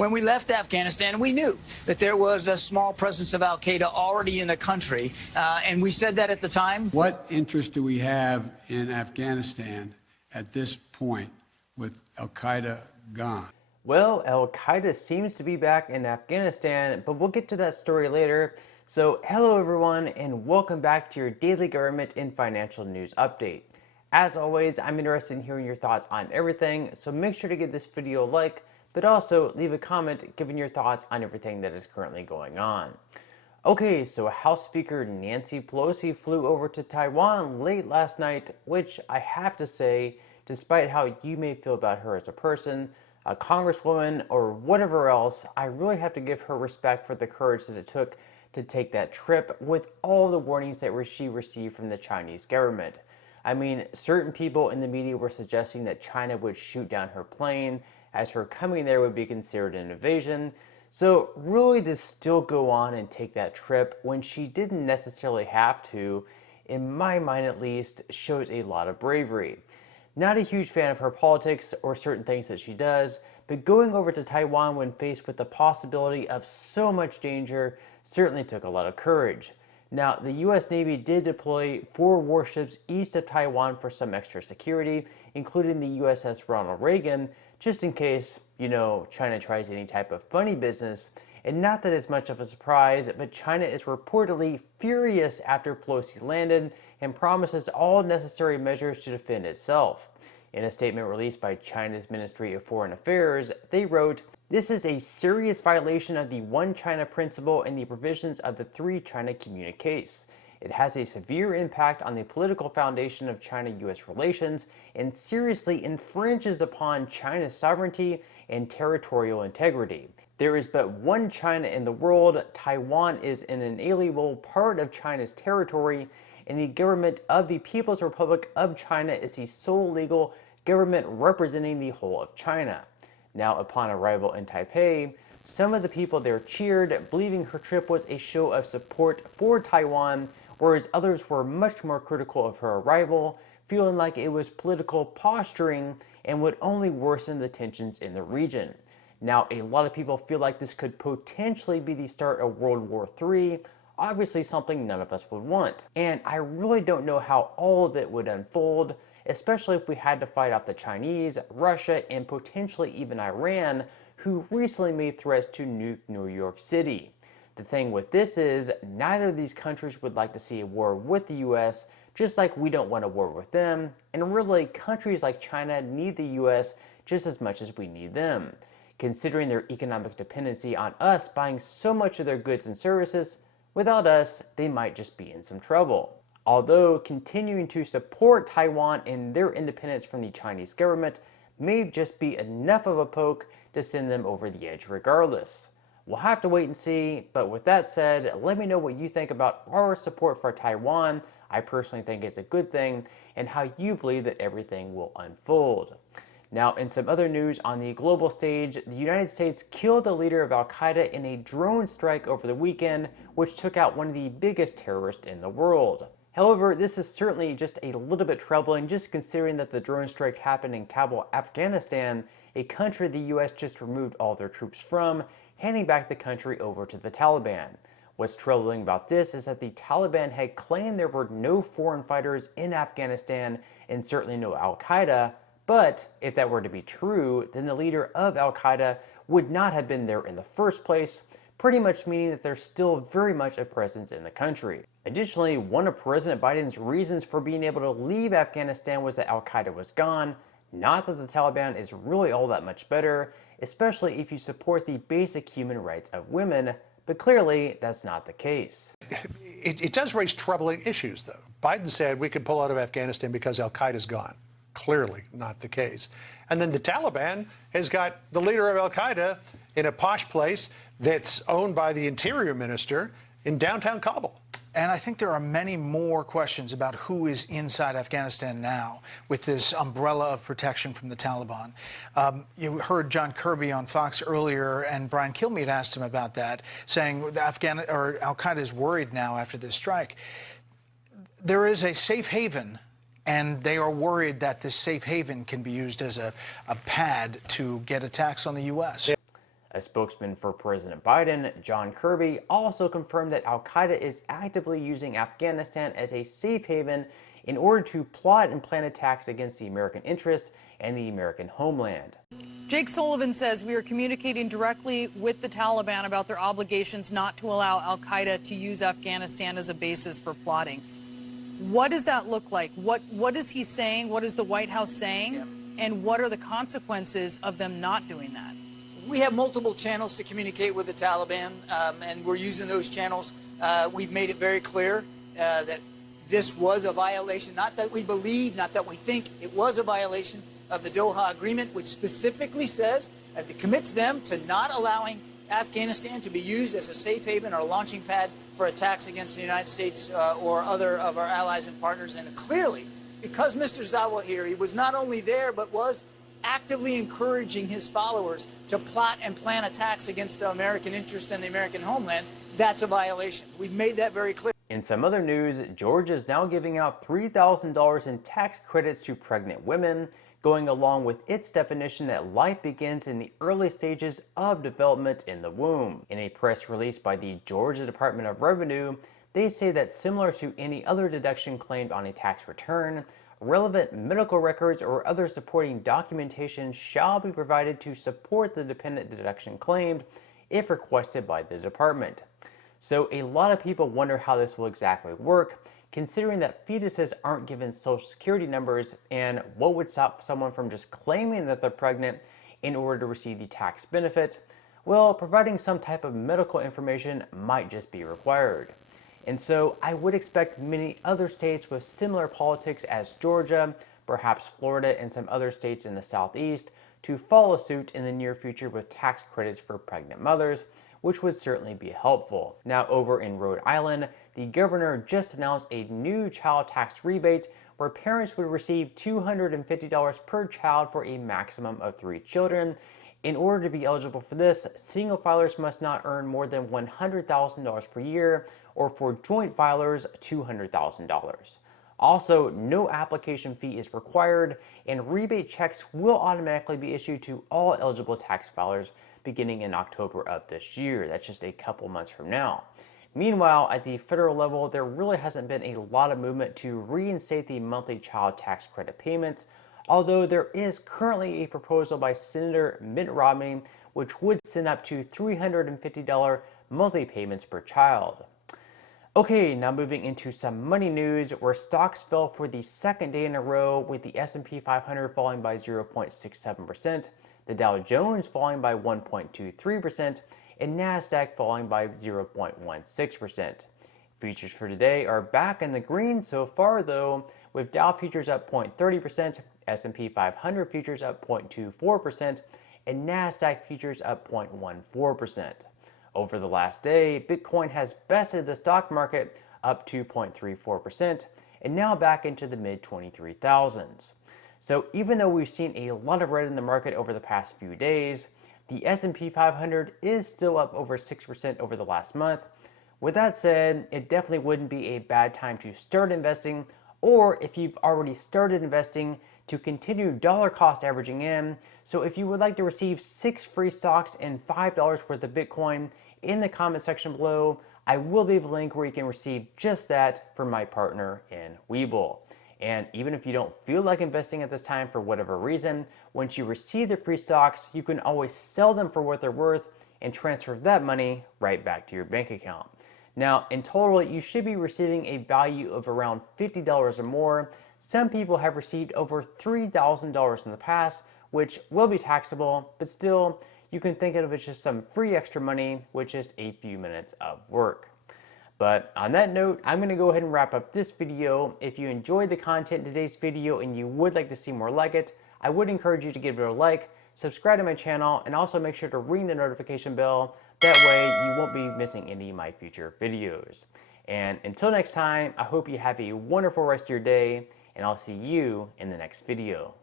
When we left Afghanistan, we knew that there was a small presence of al-Qaeda already in the country, and we said that at the time. What interest do we have in Afghanistan at this point with al-Qaeda gone? Well, al-Qaeda seems to be back in Afghanistan, but we'll get to that story later. So hello everyone, and welcome back to your daily government and financial news update. As always, I'm interested in hearing your thoughts on everything, so make sure to give this video a like, but also leave a comment giving your thoughts on everything that is currently going on. Okay, so House Speaker Nancy Pelosi flew over to Taiwan late last night, which I have to say, despite how you may feel about her as a person, a congresswoman, or whatever else, I really have to give her respect for the courage that it took to take that trip with all the warnings that she received from the Chinese government. I mean, certain people in the media were suggesting that China would shoot down her plane, as her coming there would be considered an invasion. So really to still go on and take that trip when she didn't necessarily have to, in my mind at least, shows a lot of bravery. Not a huge fan of her politics or certain things that she does, but going over to Taiwan when faced with the possibility of so much danger certainly took a lot of courage. Now, the U.S. Navy did deploy 4 warships east of Taiwan for some extra security, including the USS Ronald Reagan, just in case, China tries any type of funny business. And not that it's much of a surprise, but China is reportedly furious after Pelosi landed and promises all necessary measures to defend itself. In a statement released by China's Ministry of Foreign Affairs, they wrote, "This is a serious violation of the One China principle and the provisions of the Three China Communiques. It has a severe impact on the political foundation of China-U.S. relations and seriously infringes upon China's sovereignty and territorial integrity. There is but one China in the world. Taiwan is an inalienable part of China's territory, and the government of the People's Republic of China is the sole legal government representing the whole of China." Now, upon arrival in Taipei, some of the people there cheered, believing her trip was a show of support for Taiwan, whereas others were much more critical of her arrival, feeling like it was political posturing and would only worsen the tensions in the region. Now, a lot of people feel like this could potentially be the start of World War III, obviously something none of us would want. And I really don't know how all of it would unfold, especially if we had to fight off the Chinese, Russia, and potentially even Iran, who recently made threats to nuke New York City. The thing with this is, neither of these countries would like to see a war with the US, just like we don't want a war with them, and really, countries like China need the US just as much as we need them. Considering their economic dependency on us buying so much of their goods and services, without us, they might just be in some trouble. Although continuing to support Taiwan in their independence from the Chinese government may just be enough of a poke to send them over the edge regardless. We'll have to wait and see, but with that said, let me know what you think about our support for Taiwan. I personally think it's a good thing, and how you believe that everything will unfold. Now, in some other news on the global stage, the United States killed the leader of al-Qaeda in a drone strike over the weekend, which took out one of the biggest terrorists in the world. However, this is certainly just a little bit troubling, just considering that the drone strike happened in Kabul, Afghanistan, a country the U.S. just removed all their troops from, handing back the country over to the Taliban. What's troubling about this is that the Taliban had claimed there were no foreign fighters in Afghanistan and certainly no al-Qaeda, but if that were to be true, then the leader of al-Qaeda would not have been there in the first place, pretty much meaning that there's still very much a presence in the country. Additionally, one of President Biden's reasons for being able to leave Afghanistan was that al-Qaeda was gone. Not that the Taliban is really all that much better, especially if you support the basic human rights of women, but clearly that's not the case. It does raise troubling issues, though. Biden said we could pull out of Afghanistan because al-Qaeda's gone. Clearly not the case. And then the Taliban has got the leader of al-Qaeda in a posh place that's owned by the interior minister in downtown Kabul. And I think there are many more questions about who is inside Afghanistan now with this umbrella of protection from the Taliban. You heard John Kirby on Fox earlier, and Brian Kilmeade asked him about that, saying al-Qaeda is worried now after this strike. There is a safe haven, and they are worried that this safe haven can be used as a pad to get attacks on the U.S. A A spokesman for President Biden, John Kirby, also confirmed that al-Qaeda is actively using Afghanistan as a safe haven in order to plot and plan attacks against the American interest and the American homeland. Jake Sullivan says we are communicating directly with the Taliban about their obligations not to allow al-Qaeda to use Afghanistan as a basis for plotting. What does that look like? What is he saying? What is the White House saying? Yeah. And what are the consequences of them not doing that? We have multiple channels to communicate with the Taliban, and we're using those channels. We've made it very clear that this was a violation, not that we believe, not that we think, it was a violation of the Doha Agreement, which specifically says that it commits them to not allowing Afghanistan to be used as a safe haven or launching pad for attacks against the United States or other of our allies and partners. And clearly, because Mr. Zawahiri was not only there, but was actively encouraging his followers to plot and plan attacks against the American interest and the American homeland, that's a violation. We've made that very clear. In some other news, Georgia is now giving out $3,000 in tax credits to pregnant women, going along with its definition that life begins in the early stages of development in the womb. In a press release by the Georgia Department of Revenue, they say that similar to any other deduction claimed on a tax return, relevant medical records or other supporting documentation shall be provided to support the dependent deduction claimed if requested by the department. So a lot of people wonder how this will exactly work, considering that fetuses aren't given social security numbers, and what would stop someone from just claiming that they're pregnant in order to receive the tax benefit? Well, providing some type of medical information might just be required. And so I would expect many other states with similar politics as Georgia, perhaps Florida and some other states in the Southeast, to follow suit in the near future with tax credits for pregnant mothers, which would certainly be helpful. Now, over in Rhode Island, the governor just announced a new child tax rebate where parents would receive $250 per child for a maximum of 3 children. In order to be eligible for this, single filers must not earn more than $100,000 per year, or for joint filers, $200,000. Also, no application fee is required, and rebate checks will automatically be issued to all eligible tax filers beginning in October of this year. That's just a couple months from now. Meanwhile, at the federal level, there really hasn't been a lot of movement to reinstate the monthly child tax credit payments, although there is currently a proposal by Senator Mitt Romney which would send up to $350 monthly payments per child. Okay, now moving into some money news, where stocks fell for the second day in a row, with the S&P 500 falling by 0.67%, the Dow Jones falling by 1.23%, and NASDAQ falling by 0.16%. Futures for today are back in the green so far though, with Dow futures up 0.30%, S&P 500 futures up 0.24%, and NASDAQ futures up 0.14%. Over the last day, Bitcoin has bested the stock market, up 2.34%, and now back into the mid-23,000s. So even though we've seen a lot of red in the market over the past few days, the S&P 500 is still up over 6% over the last month. With that said, it definitely wouldn't be a bad time to start investing, or if you've already started investing, to continue dollar cost averaging in. So if you would like to receive 6 free stocks and $5 worth of Bitcoin, in the comment section below, I will leave a link where you can receive just that from my partner in Webull. And even if you don't feel like investing at this time for whatever reason, once you receive the free stocks, you can always sell them for what they're worth and transfer that money right back to your bank account. Now, in total, you should be receiving a value of around $50 or more. Some people have received over $3,000 in the past, which will be taxable, but still, you can think of it as just some free extra money with just a few minutes of work. But on that note, I'm going to go ahead and wrap up this video. If you enjoyed the content in today's video and you would like to see more like it, I would encourage you to give it a like, subscribe to my channel, and also make sure to ring the notification bell. That way you won't be missing any of my future videos. And until next time, I hope you have a wonderful rest of your day, and I'll see you in the next video.